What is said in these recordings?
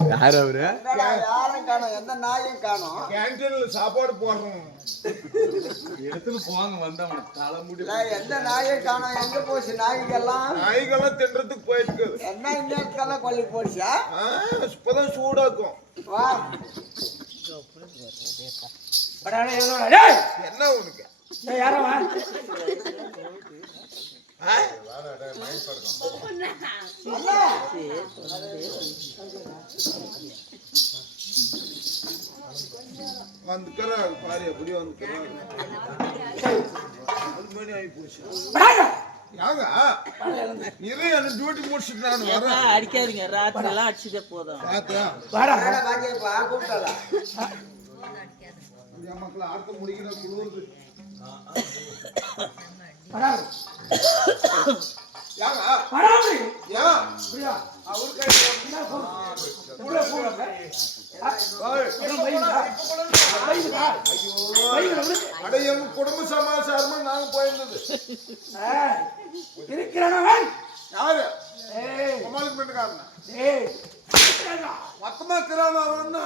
யார் அவரு என்னடா யாரும் காணோம். எந்த நாயும் காணோம். கேன்டீன்ல சாப்பாடு போடுறோம். எடுத்துன்னு போவாங்க வந்து அவனுக்கு தலைமுடி எந்த நாயும் காணோம். எங்க போச்சு நாய்க்கெல்லாம் நாய்கெல்லாம் தின்றதுக்கு போயிட்டு என்ன இன்னத்துக்கெல்லாம் கொல்லி போச்சா? இப்பதான் சூடாக்கும். வா. என்ன உனக்கு? ஆ? அண்ணா, வந்துக்கிறாரு பாரு எப்படி வந்துக்கிறாரு அது மணி ஆகி போச்சு யாங்க இரு என்ன டியூட்டி முடிச்சுட்டு நான் வரேன் அடிக்காதீங்க ராத்திரி எல்லாம் அடிச்சுட்டே போதும் பாத்தியா மக்களை ஆர்த்த முடிக்கிற குளிர்து யாங்க ஏன் அவர் கை அட எங்க குடும்ப சமாச்சாரமா நாங்க போயிருந்தது இருக்கிறவன் யாரு பெண்ணுக்காரனா ஏய். மொத்தமா இருக்கிறான் அவன்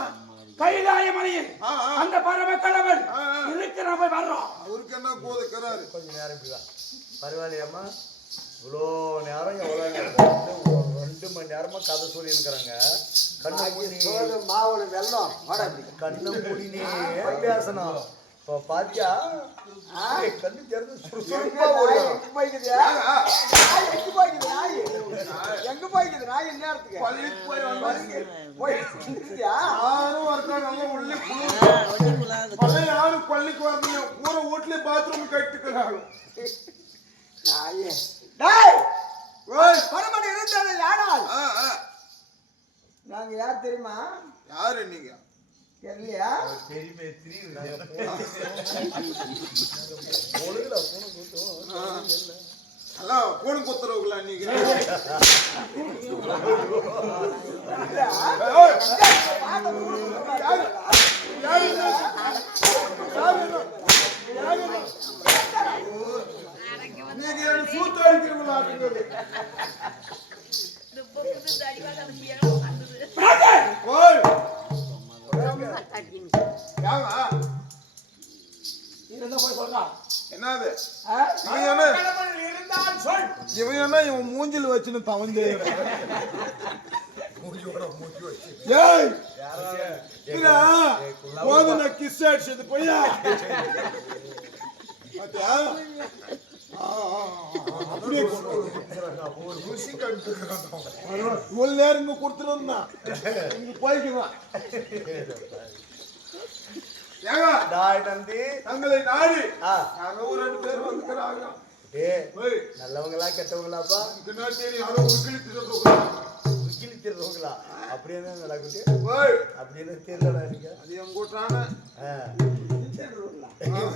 கைலாய மலையில் ஆ, ஆ. அந்த பரம கடவுள் ஆ, ஆ. இருக்கிறவன் வர்றோம். அவருக்கு என்ன கோதுக்கிறாரு கொஞ்சம் நேரம் இப்படி வா பரவாயில்லையாம்மா. இவ்வளோ நேரம் எவ்வளோ நேரம்? ரெண்டு மணி நேரமா கதை சொல்லியிருக்கிறாங்க. கண்ணை மாவுல வெள்ளம். கண்ணை மூடினே பேசணும். இப்போ பாத்தியா? கண்ணு திறந்து சுறுசுறுப்பா. எங்க போய்க்குது? நாய் எங்க போய்க்குது? நாய்? எங்க போய்க்குது? நாய் இந்நேரத்துக்கு? பள்ளிக்கு போய் போய்க்குதியா? யாரும் நல்லா உள்ளே குளிர் யாரும் பள்ளிக்கு வரீங்க ஊரை வீட்லயே பாத்ரூம் கட்டிக்கிறாங்க நாயே. டேய், ஓய் பரமன் இருந்தானே யாரால்? நாங்க யார் தெரியுமா? யாரு நீங்க? தெரியலையா? தெரியுமே தெரியுது ஒழுங்குடா போன கூட்டம் ஹலோ போன் குத்துறவங்களா நீங்க இவன் இவன் மூஞ்சில் வச்சுன்னு தவஞ்சே ஏய்! கிஸ் அடிச்சது பொய்யா? இவ்வளவு நேரம் இங்க கொடுத்துருந்தான் இங்க போய்க்குவான் ஏங்க? டாய் நந்தி தங்களை நாடி. நாங்க ஒரு ரெண்டு பேர் வந்துக்கிறாங்க. ஏய் ஏய். நல்லவங்களா கெட்டவங்களாப்பா? உக்கிலி திருறவங்களா அப்படியே தான் நடக்குது? அப்படின்னு தெரியலடா எனக்கு. அது என் கூட்டான.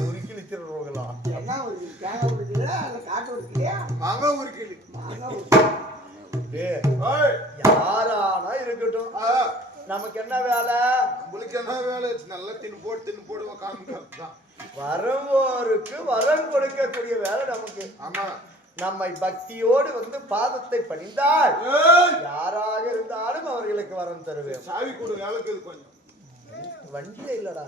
உருக்கிலி திருறவங்களா யாரானா இருக்கட்டும். நமக்கு என்ன வேலை? உங்களுக்கு என்ன வேலை? நல்லா தின்னு போட்டு தின்னு போடு உக்காந்து தான் வரவோருக்கு வரம் கொடுக்கக்கூடிய வேலை நமக்கு. ஆமா. நம்மை பக்தியோடு வந்து பாதத்தை பணிந்தால் யாராக இருந்தாலும் அவர்களுக்கு வரம் தருவேன். சாவி கொடு வேலைக்கு இது கொஞ்சம். வண்டியில இல்லடா.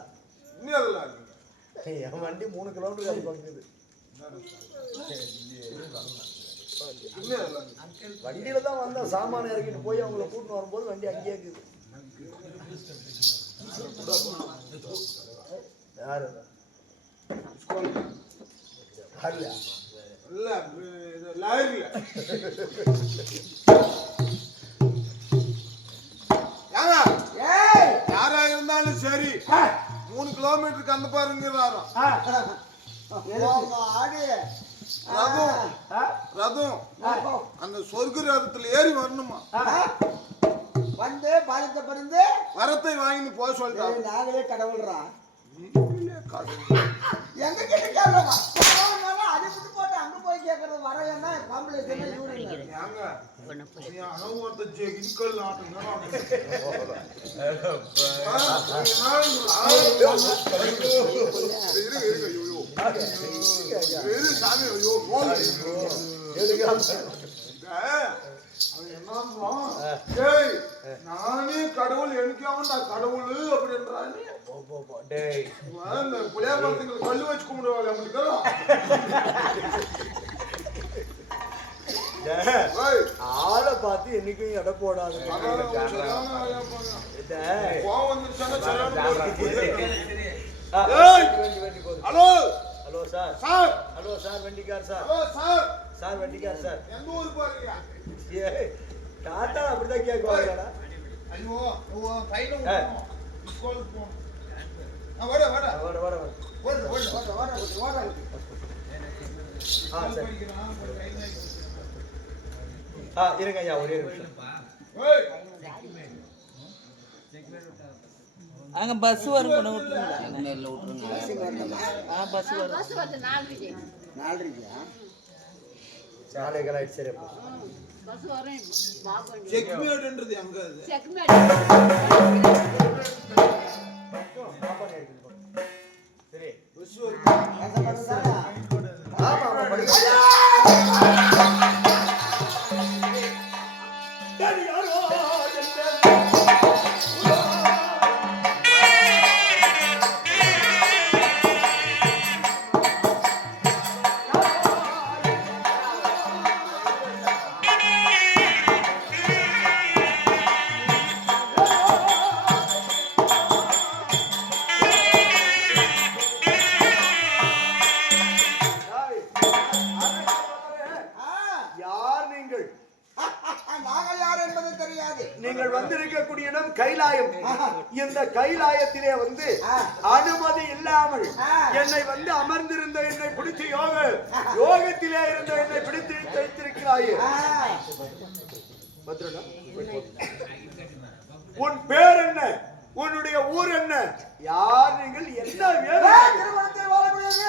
என் வண்டி மூணு கிலோமீட்டர் அது பங்குது. வண்டியில தான் வந்தா சாமான இறக்கிட்டு போய் அவங்கள கூட்டிட்டு வரும்போது வண்டி அங்கேயே இருக்குது. யாரு யாருயா? இல்ல யாரா இருந்தாலும் சரி மூணு கிலோமீட்டருக்கு அந்த பாருங்கிறாராம் ஆடு ரதம் ரதம் அந்த சொர்க்க ரதத்துல ஏறி வரணுமா வந்து பாலத்தை பறிந்து வரத்தை வாங்கிட்டு போக ஏய், நாங்களே கடவுள்றா. எங்க கிட்ட கேட்கறோம் அதை விட்டு போட்டு அங்க போய் கேட்கறது வர என்ன ஐயோ, ஐயோ. இரு, சாமி, ஐயோ, அவன் நானே கடவுள் எனக்கு அவன்டா கடவுள் அப்படின்றான் போ, போ, போ. டேய் இவன் இந்த புளியாமரத்துக்கு கல்லு வச்சு டேய், ஏய், ஆளை பார்த்து என்னைக்கும் எடை போடாது. Hello hello sir sir hello sir வண்டிக்கார் sir sir வண்டிக்கார் சார் எந்த ஊருக்கு போறீங்க ஏய் டாட்டா அப்படிதான் கேட்குவாங்கடா ஐயோ வரேன். வர வர வர வரேன், வரேன். ஓட, ஓட. ஆ சரி. ஆ இருங்க ஐயா ஒரே நிமிஷம். அங்க பஸ் வரும் கொண்டு விட்டுருங்க. ஆ பஸ் வரும். நாலரைக்கா? ஆயிடுச்சு சரி அப்போ. செக்மேட்ன்றது எங்க அது? பாப்பாங்க கைலாயத்திலே வந்து. அனுமதி இல்லாமல். என்னை வந்து அமர்ந்திருந்த என்னை பிடித்து யோக யோகத்திலே இருந்த என்னை பிடித்து வைத்திருக்கிறாயே? உன் பேர் என்ன உன்னுடைய ஊர் என்ன யார் நீங்கள் என்ன திருமணத்தில் வாழக்கூடிய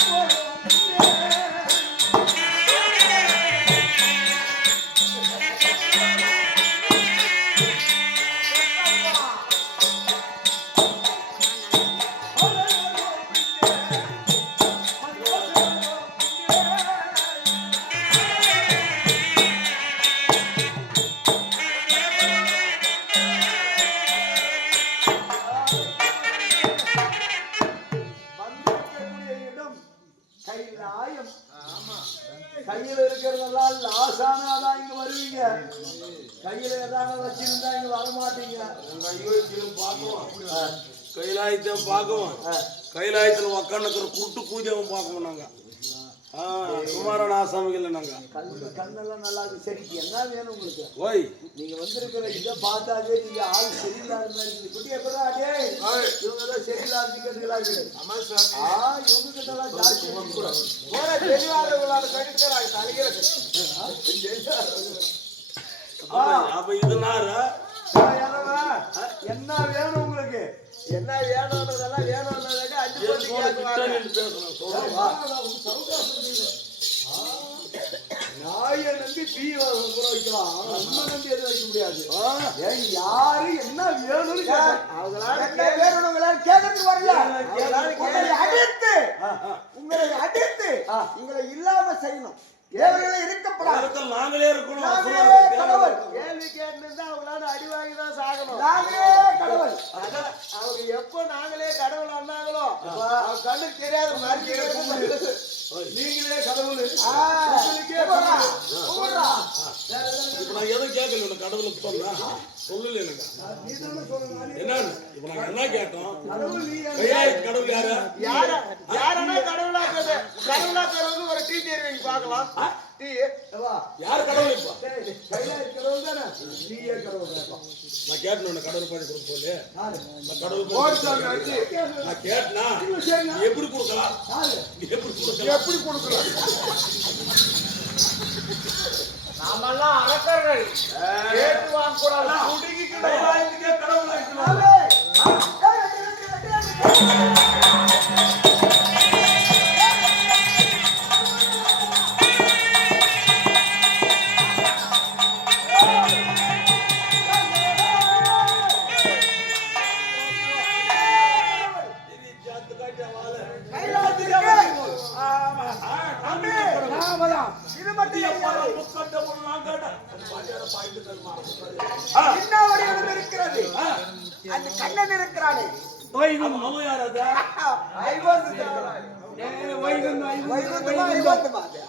இடம் கைலாயம். கையில இருக்கிறதெல்லாம் லாசானாதான் இங்க வருவீங்க. கையில ஏதாவது வச்சிருந்தா இங்க வர மாட்டீங்க. கைலாயத்தை பார்க்கவும் கைலாயத்தில் உக்காந்துக்கிற குருட்டு பூஜையும் பார்க்கவும் நாங்க. நாங்க கண்ணு கண்ணெல்லாம் நல்லா இருக்கு. சரி என்ன வேணும் உங்களுக்கு? ஓய். நீங்க வந்திருக்கிற இதை பார்த்தாலே நீங்க ஆள் சரியில்லாத மாதிரி இருக்குது. குட்டி எப்படா? அடே இவங்க ஏதோ சரியில்லாத இருக்குது. ஆ இவங்க கிட்ட எல்லாம் ஜாஸ்தி. போற தெளிவாளர்களால் கணிக்கிறாங்க தலைகிறது ஆ, அப்ப இது நாரா ஆ, என்னவா? ஆ, என்ன வேணும் உங்களுக்கு? என்ன வேணும்ன்றதெல்லாம் வேணும்ன்றதாக அஞ்சு நாயை நம்பி கூட வைக்கலாம். நம்ம நம்பி எதுவும் வைக்க முடியாது. யாரு என்ன வேணும்னு. அவங்களால கேட்கறதுக்கு வரல. அடித்து உங்களை அடித்து உங்களை இல்லாம செய்யணும். தேவர்களை இருக்கப்படாது நாங்களே இருக்கணும். கேள்வி கேட்டிருந்தா அவங்களால அடி வாங்கி தான் சாகணும் நாங்களே கடவுள். அவங்க எப்போ நாங்களே கடவுள் அண்ணாங்களோ கண்ணுக்கு தெரியாத மாதிரி நீங்களே கடவுள். போடா. கடவுள். கேட்கல கடவுளுக்கு சொன்னா சொல்லல எனக்கு. இப்ப நாங்க என்ன கேட்டோம்? கடவுள் யாரு? யார? யாரனா கடவுளா கடவுளா கதை ஒரு டீ தெரிவிங்க பார்க்கலாம். டீ யார் கடவுள் இப்ப டேய் கைலாய கடவுள் தானே நீயே கடவுள் தானே நான் கேட்டேன் உன்னை கடவுள் பாடி கொடுக்க போலே யாரு நான் கடவுள் பாடி போட்டாங்க அடி. நான் கேட்டனா சரிண்ணா. நீ எப்படி கொடுக்கலாம் யாரு நீ எப்படி கொடுக்கலாம் எப்படி கொடுக்கலாம் நாமெல்லாம் அரக்கர்கள் கேட்டு வாங்க கூடாது கைலாயத்துக்கே கடவுள் இருக்கிறது அந்த கண்ணன் இருக்கிறானே. அவன் யார் அது? ஐவந்தமா, ஐவந்தமா அது.